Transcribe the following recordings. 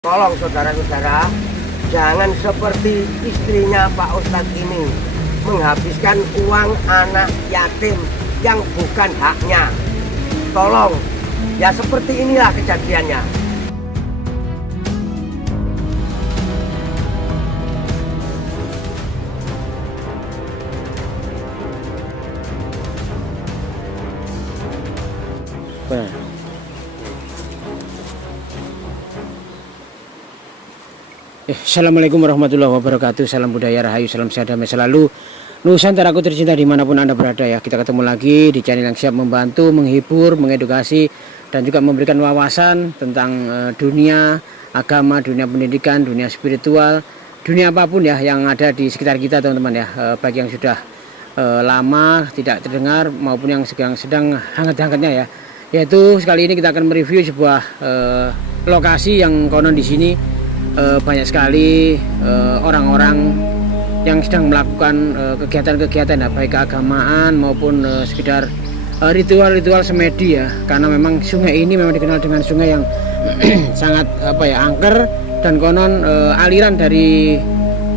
Tolong saudara-saudara, jangan seperti istrinya Pak Ustadz ini menghabiskan uang anak yatim yang bukan haknya. Tolong, ya seperti inilah kejadiannya. Assalamualaikum warahmatullahi wabarakatuh. Salam budaya rahayu, salam sehat damai selalu. Nusantaraku tercinta dimanapun Anda berada ya. Kita ketemu lagi di channel yang siap membantu, menghibur, mengedukasi, dan juga memberikan wawasan tentang dunia agama, dunia pendidikan, dunia spiritual, dunia apapun ya yang ada di sekitar kita teman-teman ya. Baik yang sudah lama tidak terdengar maupun yang sedang hangat-hangatnya ya. Yaitu sekali ini kita akan mereview sebuah lokasi yang konon di sini banyak sekali orang-orang yang sedang melakukan kegiatan-kegiatan ya, baik keagamaan maupun sekedar ritual-ritual semedi ya, karena memang sungai ini memang dikenal dengan sungai yang sangat angker, dan konon aliran dari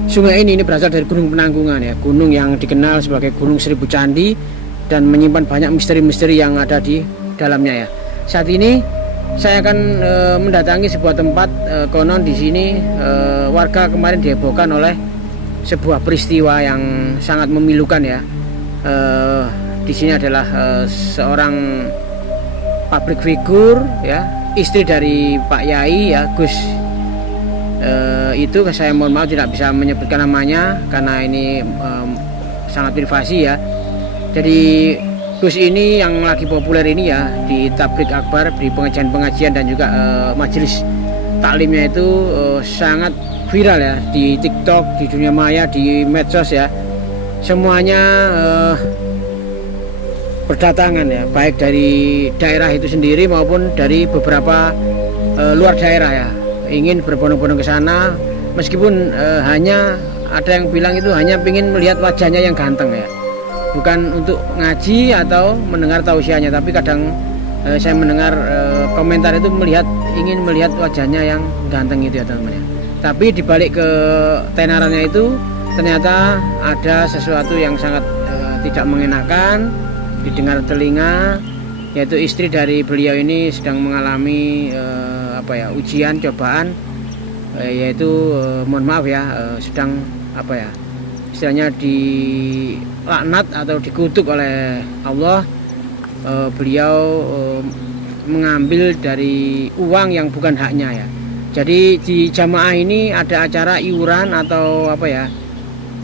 sungai ini berasal dari Gunung Penanggungan ya, gunung yang dikenal sebagai Gunung Seribu Candi dan menyimpan banyak misteri-misteri yang ada di dalamnya ya. Saat ini saya akan mendatangi sebuah tempat, konon di sini warga kemarin dihebohkan oleh sebuah peristiwa yang sangat memilukan ya. Di sini adalah seorang public figure ya, istri dari Pak Yai ya, Gus. Itu saya mohon maaf tidak bisa menyebutkan namanya karena ini sangat privasi ya. Jadi Gus ini yang lagi populer ini ya di tablik akbar, di pengajian-pengajian dan juga majelis taklimnya itu sangat viral ya di TikTok, di dunia maya, di medsos ya. Semuanya berdatangan ya, baik dari daerah itu sendiri maupun dari beberapa luar daerah ya, ingin berbondong-bondong ke sana, meskipun hanya ada yang bilang itu hanya ingin melihat wajahnya yang ganteng ya. Bukan untuk ngaji atau mendengar tausiahnya, tapi kadang saya mendengar komentar itu ingin melihat wajahnya yang ganteng itu ya teman-teman ya. Tapi dibalik ke tenarannya itu ternyata ada sesuatu yang sangat tidak mengenakan didengar telinga, yaitu istri dari beliau ini sedang mengalami ujian, cobaan, yaitu mohon maaf ya, sedang istilahnya dilaknat atau dikutuk oleh Allah. Beliau mengambil dari uang yang bukan haknya ya. Jadi di jamaah ini ada acara iuran atau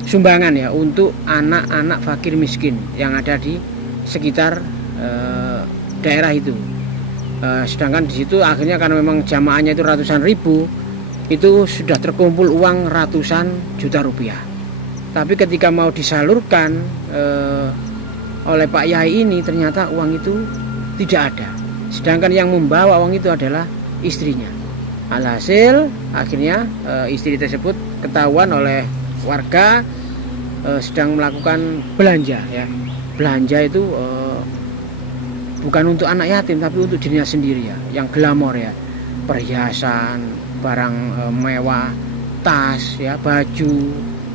sumbangan ya untuk anak-anak fakir miskin yang ada di sekitar daerah itu. Sedangkan di situ akhirnya karena memang jamaahnya itu ratusan ribu, itu sudah terkumpul uang ratusan juta rupiah. Tapi ketika mau disalurkan oleh Pak Yai ini, ternyata uang itu tidak ada. Sedangkan yang membawa uang itu adalah istrinya. Alhasil akhirnya istri tersebut ketahuan oleh warga sedang melakukan belanja ya. Belanja itu bukan untuk anak yatim tapi untuk dirinya sendiri ya, yang glamor ya. Perhiasan, barang mewah, tas ya, baju,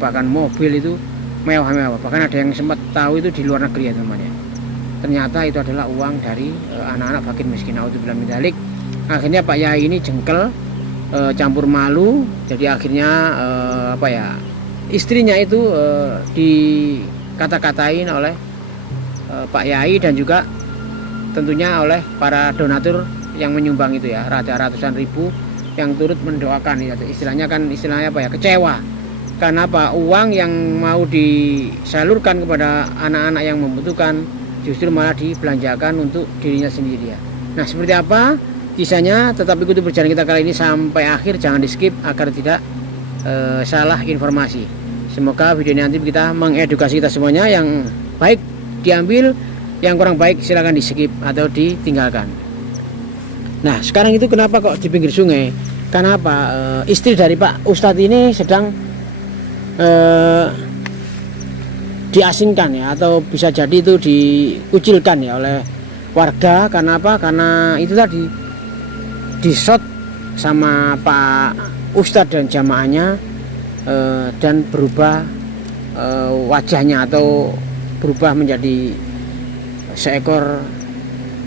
bahkan mobil itu mewah-mewah. Bahkan ada yang sempat tahu itu di luar negeri ya teman ya. Ternyata itu adalah uang dari anak-anak fakir miskin. Naudzubillah min dzalik. Akhirnya Pak Yai ini jengkel, campur malu. Jadi akhirnya istrinya itu dikata-katain oleh Pak Yai dan juga tentunya oleh para donatur yang menyumbang itu ya, ratusan ribu yang turut mendoakan ya. Istilahnya kecewa. Karena uang yang mau disalurkan kepada anak-anak yang membutuhkan justru malah dibelanjakan untuk dirinya sendiri ya. Nah, seperti apa kisahnya? Tetap ikuti perjalanan kita kali ini sampai akhir, jangan di skip agar tidak salah informasi. Semoga video ini nanti kita mengedukasi kita semuanya. Yang baik diambil, yang kurang baik silakan di skip atau ditinggalkan. Nah, sekarang itu kenapa kok di pinggir sungai? Karena istri dari Pak Ustadz ini sedang diasingkan ya, atau bisa jadi itu dikucilkan ya oleh warga. Karena itu tadi di shot sama Pak Ustadz dan jamaahnya dan berubah wajahnya atau berubah menjadi seekor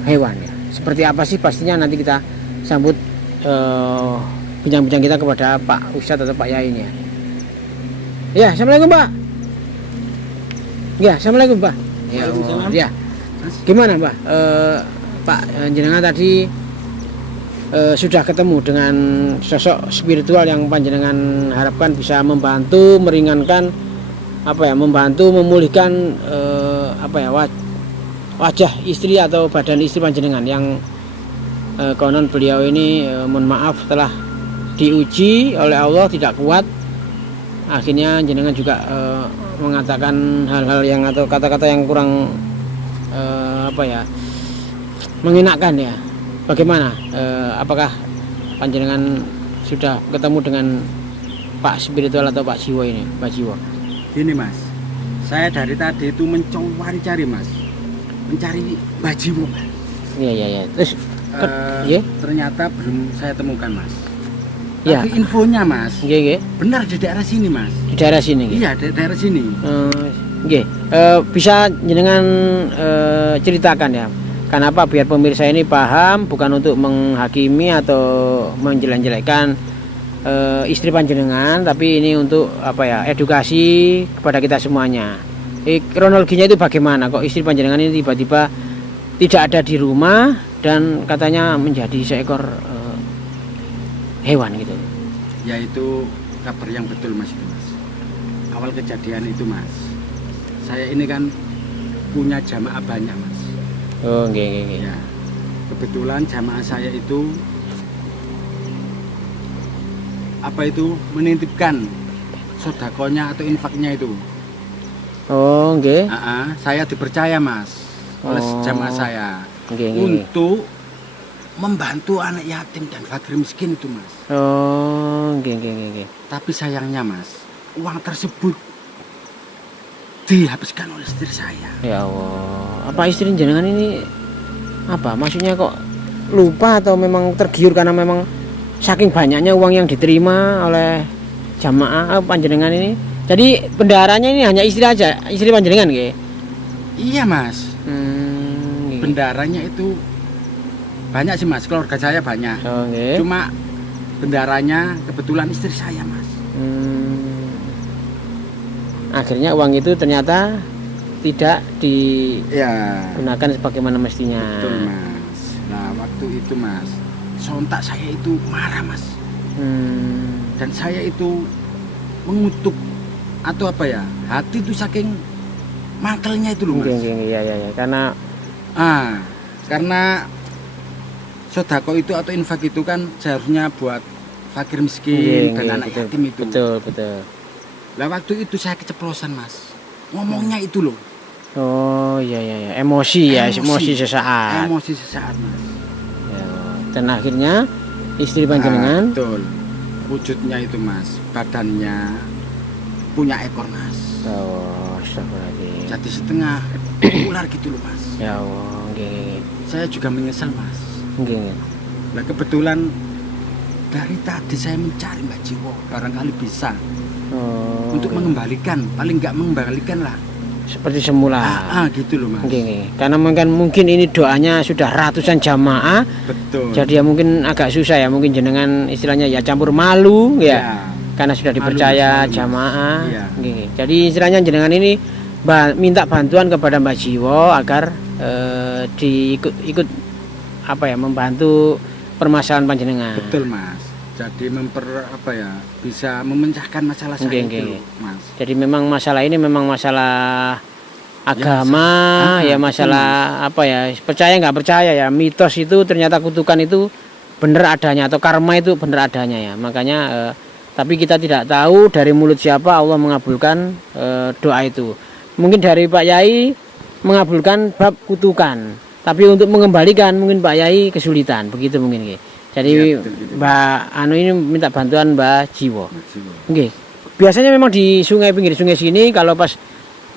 hewan ya. Seperti apa sih pastinya nanti kita sambut bincang-bincang kita kepada Pak Ustadz atau Pak Yai ini ya. Ya, assalamualaikum Pak. Ya, assalamualaikum Pak. Ya, ya. Gimana Pak? Pak jenengan tadi sudah ketemu dengan sosok spiritual yang panjenengan harapkan bisa membantu meringankan membantu memulihkan wajah istri atau badan istri panjenengan yang konon beliau ini mohon maaf telah diuji oleh Allah tidak kuat, akhirnya jenengan juga mengatakan hal-hal yang atau kata-kata yang kurang mengenakan ya. Bagaimana? Apakah panjenengan sudah ketemu dengan Pak spiritual atau Pak Jiwo ini, Pak Jiwo? Gini Mas, saya dari tadi itu mencari Mas, mencari Mbak Jiwo Mas. Iya. Terus ternyata belum saya temukan Mas. Ya. Tapi infonya Mas, Iya. benar di daerah sini Mas. Di daerah sini. Iya, di daerah sini. Bisa jenengan ceritakan ya. Kenapa biar pemirsa ini paham, bukan untuk menghakimi atau menjelek-jelekkan istri panjenengan, tapi ini untuk edukasi kepada kita semuanya. Kronologinya itu bagaimana kok istri panjenengan ini tiba-tiba tidak ada di rumah dan katanya menjadi seekor hewan gitu. Ya itu kabar yang betul Mas itu Mas. Awal kejadian itu Mas, saya ini kan punya jamaah banyak Mas. Oh, nggih. Ya, kebetulan jamaah saya itu menitipkan sodakonya atau infaknya itu. Oh, nggih. Saya dipercaya Mas oleh jamaah saya untuk membantu anak yatim dan fakir miskin itu Mas. Oh, nggih. Tapi sayangnya Mas, uang tersebut dihabiskan oleh istri saya. Ya Allah. Apa istri jenengan ini maksudnya kok lupa atau memang tergiur karena memang saking banyaknya uang yang diterima oleh jamaah panjenengan ini? Jadi bendaharanya ini hanya istri aja, istri panjenengan nggih? Iya Mas. Bendaharanya itu banyak sih Mas, keluarga saya banyak. Oh, nggih. Cuma bendaharanya kebetulan istri saya Mas. Akhirnya uang itu ternyata tidak digunakan sebagaimana mestinya. Betul Mas. Nah waktu itu Mas, sontak saya itu marah Mas. Dan saya itu mengutuk atau hati itu saking mangkelnya itu loh Mas. Iya. Karena sodako itu atau infak itu kan seharusnya buat fakir miskin dan anak yatim itu. Betul. Lah waktu itu saya keceplosan Mas, ngomongnya itu loh. Oh iya. Emosi sesaat. Emosi sesaat Mas. Ya, dan akhirnya istri panjenengan. Betul. Wujudnya itu Mas, badannya punya ekor Mas. Oh, astagfirullahaladzim. Jadi setengah ular gitu loh Mas. Ya Allah, nggih. Saya juga menyesal Mas. Nggih. Nah kebetulan dari tadi saya mencari Mbak Jiwo, barangkali bisa. Untuk mengembalikan, paling nggak mengembalikan lah seperti semula. Gitu loh Mas. Karena mungkin ini doanya sudah ratusan jamaah. Betul. Jadi ya mungkin agak susah ya, mungkin jenengan istilahnya ya campur malu ya. Karena sudah dipercaya malu, jamaah. Iya. Jadi istilahnya jenengan ini minta bantuan kepada Mbak Jiwo agar ikut membantu permasalahan panjenengan. Betul Mas. Jadi bisa memecahkan masalah saya itu, Mas. Jadi memang masalah ini memang masalah agama, masalah percaya nggak percaya ya, mitos itu ternyata kutukan itu benar adanya atau karma itu benar adanya ya. Makanya tapi kita tidak tahu dari mulut siapa Allah mengabulkan doa itu. Mungkin dari Pak Yai mengabulkan bab kutukan, tapi untuk mengembalikan mungkin Pak Yai kesulitan, begitu mungkin. Jadi Mbak ini minta bantuan Mbak Jiwo. Oke. Biasanya memang di pinggir sungai sini kalau pas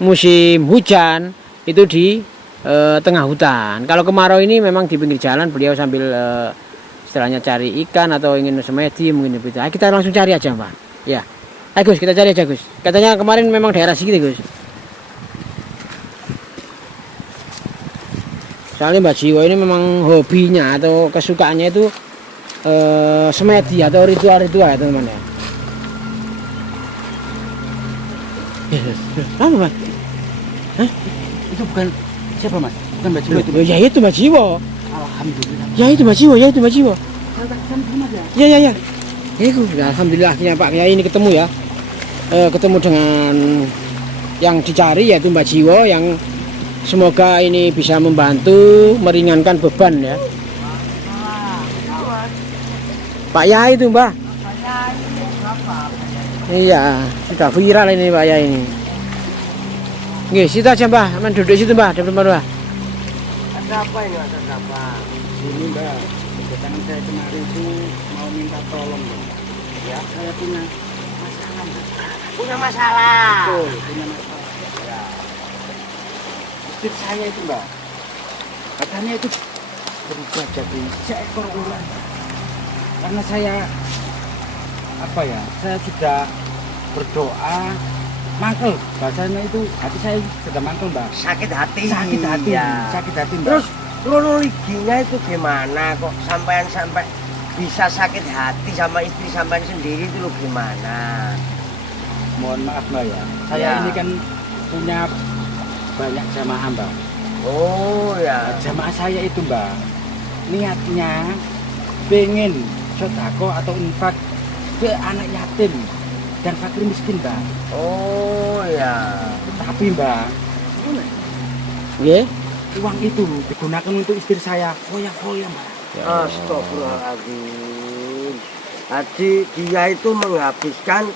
musim hujan itu di tengah hutan. Kalau kemarau ini memang di pinggir jalan beliau sambil istilahnya cari ikan atau ingin semedi mungkin begitu. Ayo kita langsung cari aja Mbak. Ya. Ayo Gus, kita cari aja Gus. Katanya kemarin memang daerah sini Gus. Soalnya Mbak Jiwo ini memang hobinya atau kesukaannya itu semedi atau ritual-ritual ya teman-teman ya. Apa Mas? Hah? Itu bukan siapa Mas? Bukan Mbak Jiwo itu. Ya itu Mbak Jiwo. Alhamdulillah. Ya itu Mbak Jiwo, ya itu Mbak Jiwo. Ya. Ya. Itu alhamdulillah akhirnya Pak Kiai ini ketemu ya. Ketemu dengan yang dicari yaitu Mbak Jiwo yang semoga ini bisa membantu meringankan beban ya. Pak Yai itu Mbak. Iya, sudah viral ini Pak Yai ini. Nggih, situ aja Mbak, main duduk situ Mbak, depan Mbak. Ada apa ini Mas? Ada apa? Ini Mbak, kedatangan saya kemarin itu mau minta tolong Mbak. Ya, saya punya masalah Mbak. Punya masalah. Betul, punya masalah. Ya. Istri saya itu Mbak, katanya itu berubah jadi seekor ular. Karena saya saya sudah berdoa mangkel, bahasanya itu hati saya sudah mangkel Mbak. Sakit hati. Ya. Sakit hati Mbak. Terus kronologinya itu gimana kok sampai bisa sakit hati sama istri sampean sendiri itu lo gimana? Mohon maaf Mbak ya. Saya Ya. ini kan punya banyak jamaah Mbak. Oh ya. Jamaah saya itu Mbak, niatnya pengen sodako atau infak ke anak yatim dan fakir miskin Mbak. Oh ya. Tapi Mbak, Nggih. uang itu digunakan untuk istri saya foya-foya Mbak. Astagfirullahaladzim. Tadi dia itu menghabiskan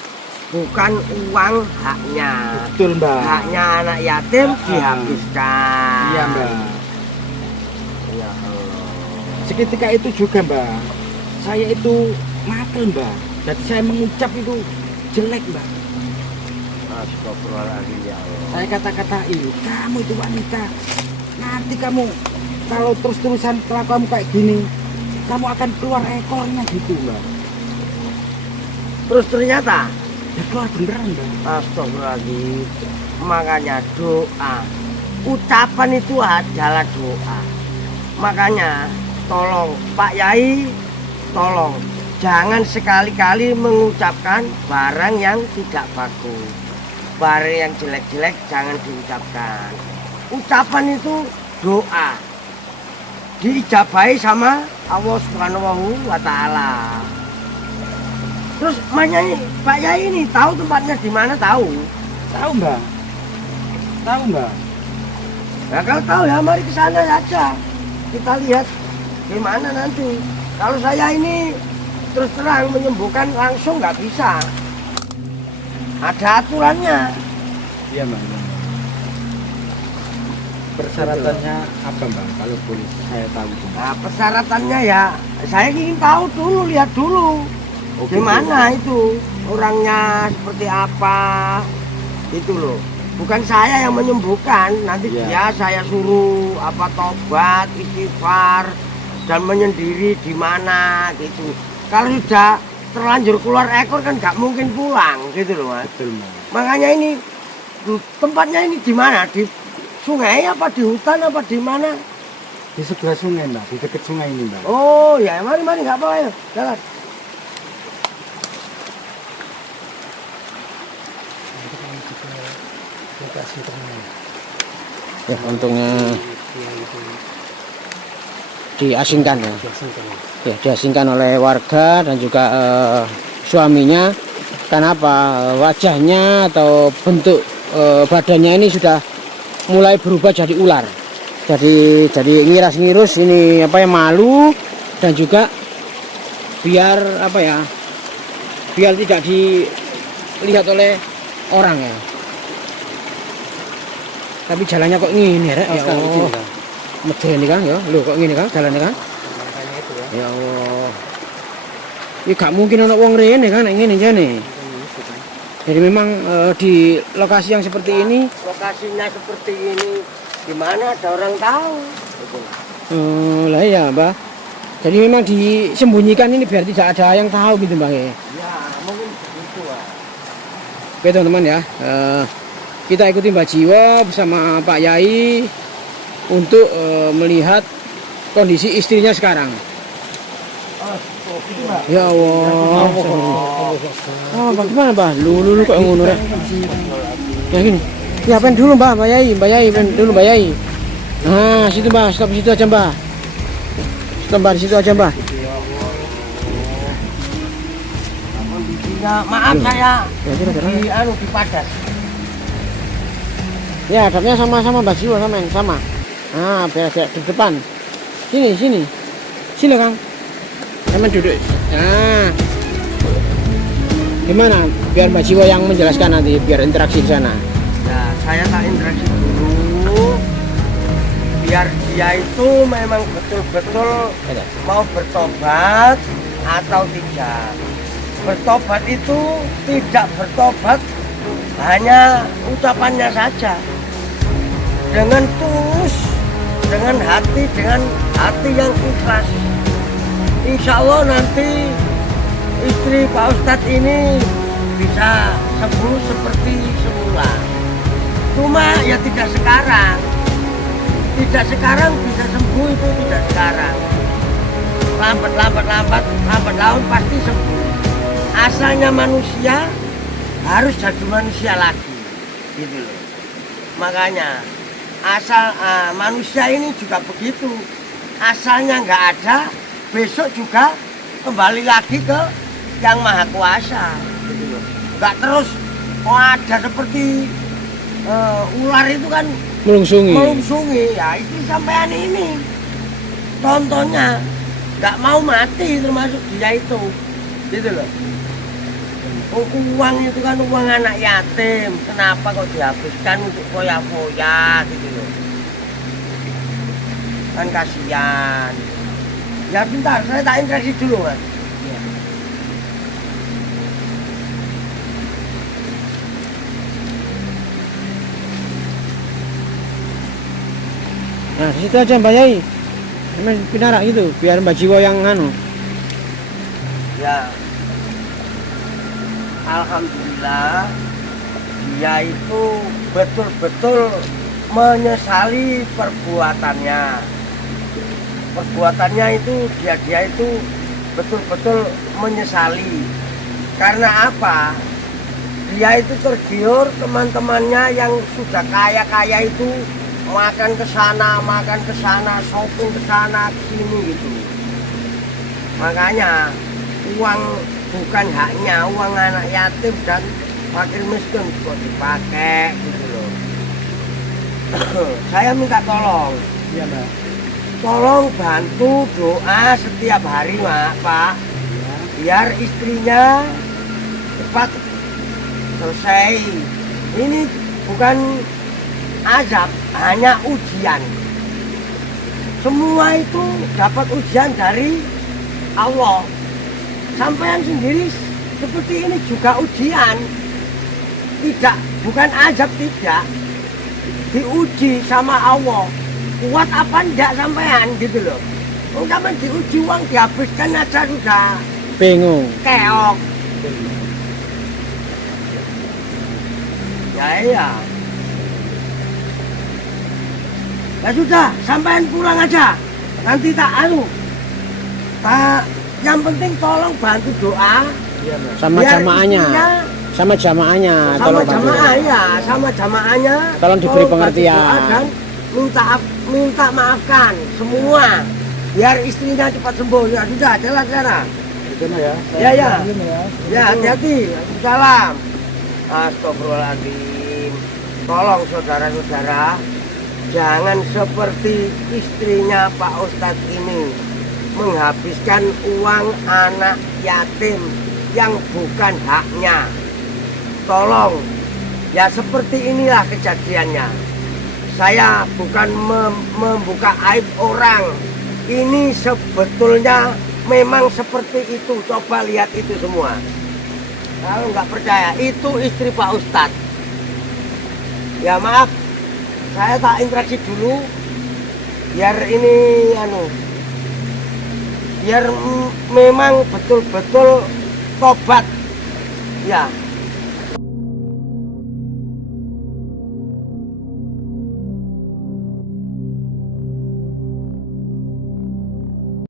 bukan uang haknya. Betul Mbak. Haknya anak yatim dihabiskan. Iya Mbak. Ya Allah. Seketika itu juga Mbak, saya itu makel Mbak. Jadi saya mengucap itu jelek Mbak. Astagfirullahaladzim ya Allah. Saya kata-katain, kamu itu wanita. Nanti kamu kalau terus-terusan kelakuanmu kayak gini, kamu akan keluar ekornya gitu Mbak. Terus ternyata Ya keluar beneran Mbak. astagfirullahaladzim. Makanya doa, ucapan itu adalah doa. Makanya tolong Pak Yai, tolong jangan sekali-kali mengucapkan barang yang tidak bagus. Barang yang jelek-jelek jangan diucapkan. Ucapan itu doa, diijabahi sama Allah Subhanahu wa Ta'ala. Terus Pak Yai ini tahu tempatnya di mana? Tahu? Tahu Mbak? Tahu Mbak? Nah kalau tahu ya mari ke sana saja. Kita lihat gimana nanti. Kalau saya ini terus terang menyembuhkan langsung nggak bisa. Ada aturannya. Iya Mbak. Persyaratannya apa Mbak? Kalau boleh saya tahu Mbak. Nah persyaratannya ya saya ingin tahu dulu, lihat dulu. Gimana itu orangnya seperti apa itu loh. Bukan saya yang menyembuhkan, nanti dia saya suruh apa tobat, istighfar dan menyendiri di mana gitu. Kalau sudah terlanjur keluar ekor kan nggak mungkin pulang gitu loh Mas. Betul Mbak. Makanya ini tempatnya ini di mana? Di sungai apa di hutan apa di mana? Di sebelah sungai Mbak, di dekat sungai ini Mbak. Oh ya mari nggak apa-apa ya jalan. Ya untungnya diasingkan ya. Ya diasingkan oleh warga dan juga suaminya. Kenapa wajahnya atau bentuk badannya ini sudah mulai berubah jadi ular. Jadi ngiras-ngirus ini apa ya, malu dan juga biar apa ya, biar tidak dilihat oleh orang ya. Tapi jalannya kok gini rek ya Allah. Medeni ini Kang ya. Lho kok gini Kang jalannya Kang? Ya Allah. Ya gak mungkin ana wong rene kan nek ngene jane. Jadi memang di lokasi yang seperti ini, Lokasinya seperti ini, di mana ada orang tahu. lah ya Mbah. Jadi memang disembunyikan ini biar tidak ada yang tahu gitu Bang ya. Ya, mungkin begitu lah. Oke teman-teman ya, kita ikuti Mbak Jiwo bersama Pak Yai untuk melihat kondisi istrinya sekarang. Ya Allah. Oh, bagaimana Mbak? Lu kok ngono rek? Ya gini. Ya pen dulu Mbak Yai, pen dulu Mbak Yai. Nah, situ Mbak, stop situ aja Mbak. Stop Mbak, di situ aja Mbak. Kondisinya, maaf saya di dipadas. Ya, hadapnya sama-sama Mbak Jiwo sama. Nah, biar di depan. Sini. Sini Kang. Teman duduk. Nah. Gimana? Biar Mbak Jiwo yang menjelaskan nanti, biar interaksi di sana. Nah, saya tak interaksi dulu. Biar dia itu memang betul-betul mau bertobat atau tidak. Bertobat itu tidak bertobat hanya ucapannya saja. Dengan tulus, dengan hati yang ikhlas. Insya Allah nanti istri Pak Ustadz ini bisa sembuh seperti semula. Cuma ya tidak sekarang. Tidak sekarang bisa sembuh itu tidak sekarang. Lambat laun pasti sembuh. Asalnya manusia harus jadi manusia lagi, gitu loh. Makanya asal manusia ini juga begitu. Asalnya nggak ada, besok juga kembali lagi ke yang maha kuasa, gitu loh. Nggak terus ada seperti ular itu kan melungsungi. Ya itu sampean ini contohnya nggak mau mati, termasuk dia itu, gitu loh. Uang itu kan uang anak yatim, kenapa kok dihabiskan untuk foya-foya, gitu loh. Kan kasihan. Ya bentar, saya tak interaksi dulu Mas. Nah, di situ aja Mbak Yai. Pinara gitu, biar Mbak Jiwo yang nganu. Ya, alhamdulillah dia itu betul-betul menyesali perbuatannya. Perbuatannya itu dia itu betul-betul menyesali. Karena apa? Dia itu tergiur teman-temannya yang sudah kaya-kaya itu makan ke sana, shopping ke sana, ke sini gitu. Makanya uang bukan haknya, uang anak yatim dan fakir miskin kok dipakai gitu loh. Saya minta tolong. Iya, Mbak. Tolong bantu doa setiap hari, Pak. Biar istrinya cepat selesai. Ini bukan azab, hanya ujian. Semua itu dapat ujian dari Allah. Sampean sendiri seperti ini juga ujian. Tidak, bukan azab, tidak. Diuji sama Allah. Kuat apa enggak sampean gitu loh. Sampean diuji, uang dihabiskan aja sudah Bingung. keok. Ya iya. Ya sudah, sampean pulang aja. Nanti tak yang penting tolong bantu doa. Sama biar jamaahnya. istrinya Sama jamaahnya. sama Tolong bantu. jamaah ya, sama jamaahnya. Tolong diberi bantu pengertian. doa dan minta maafkan semua. Biar istrinya cepat sembuh. Ya sudah, jalan sana. Ya. Ya, hati-hati. Salam. Astagfirullahaladzim. Tolong saudara-saudara, jangan seperti istrinya Pak Ustadz ini menghabiskan uang anak yatim yang bukan haknya. Tolong, ya seperti inilah kejadiannya. Saya bukan membuka aib orang. Ini sebetulnya memang seperti itu. Coba lihat itu semua. Kalau nggak percaya, itu istri Pak Ustadz. Ya maaf, saya tak interaksi dulu. Biar ini biar memang betul-betul tobat. Ya,